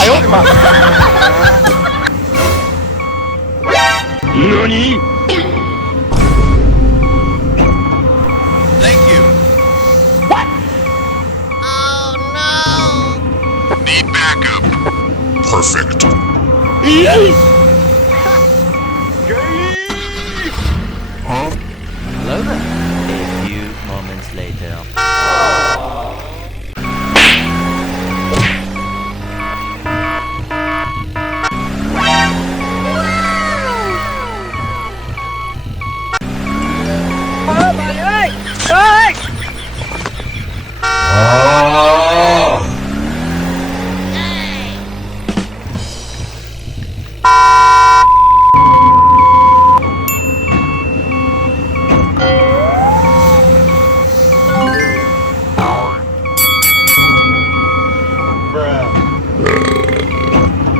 哎呦我的妈！NANI? Thank you. What? Oh no! Need backup. Perfect. Yay! Huh? Hello there. A few moments later.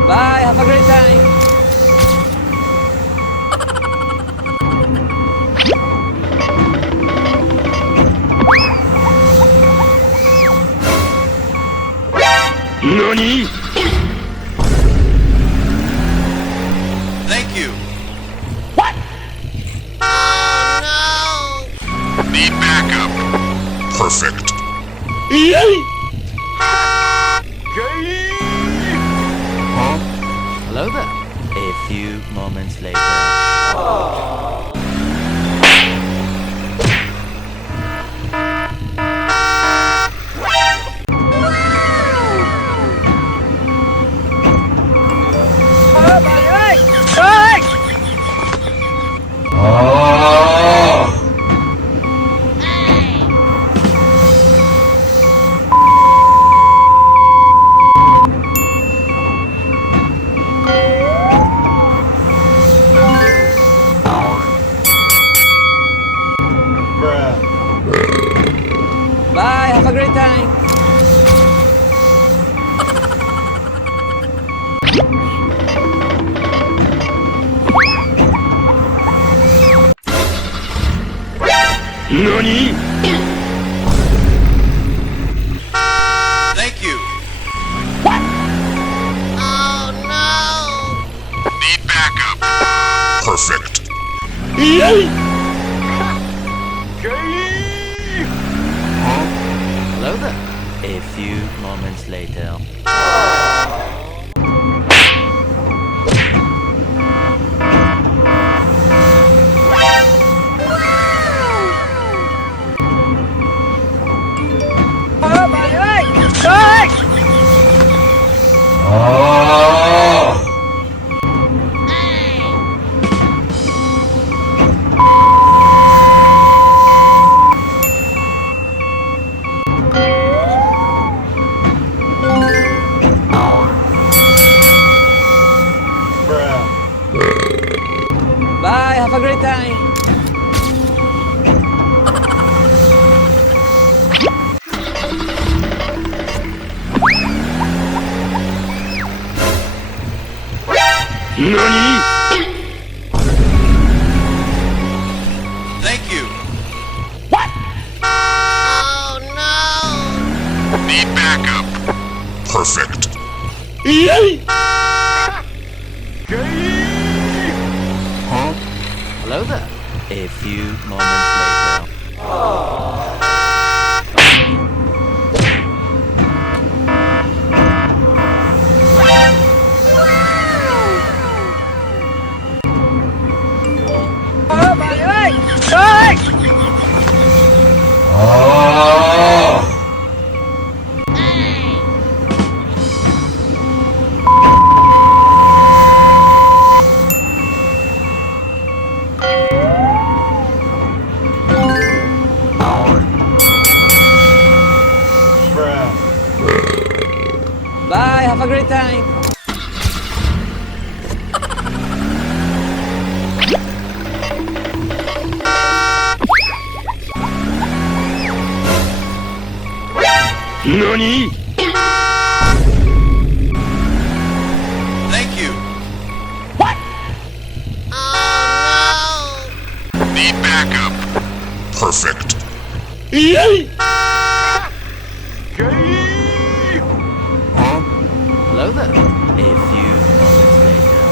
Bye, have a great time. NANI? Thank you. What? Oh no! Need backup. Perfect. Yay! Huh? Hello there. A few moments later. Bye, have a great time. NANI? Thank you. What? Oh no! Need backup. Perfect. Yay! Huh? Hello there. A few moments later. Bye, have a great time. NANI? Thank you. What? Oh no! Need backup. Perfect. Yay! Huh? Hello there. A few moments later. Bye, have a great time. NANI?! Thank you. What?! Oh no! Need backup. Perfect. Yay! Hello there. A few moments later.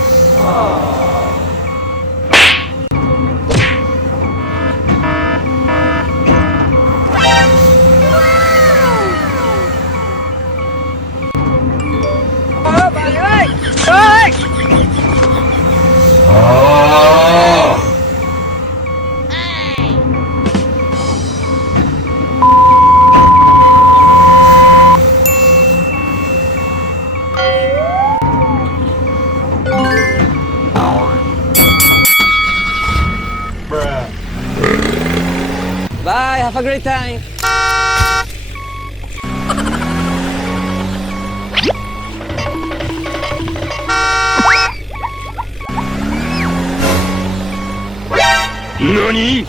Bye, have a great time. NANI?!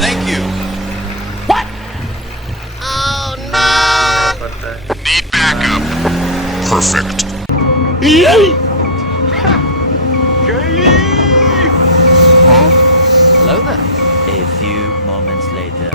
Thank you. What?! Oh no! Need backup. Perfect. Yay! Hello there. A few moments later.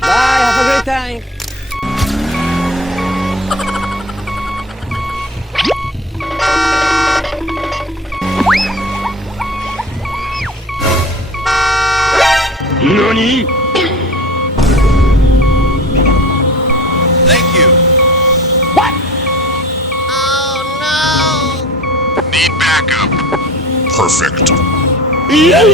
Bye, have a great time. NANI?! Thank you. What?! Oh no! Need backup. Perfect. Yay!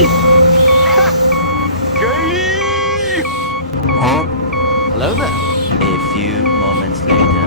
Hello there. A few moments later.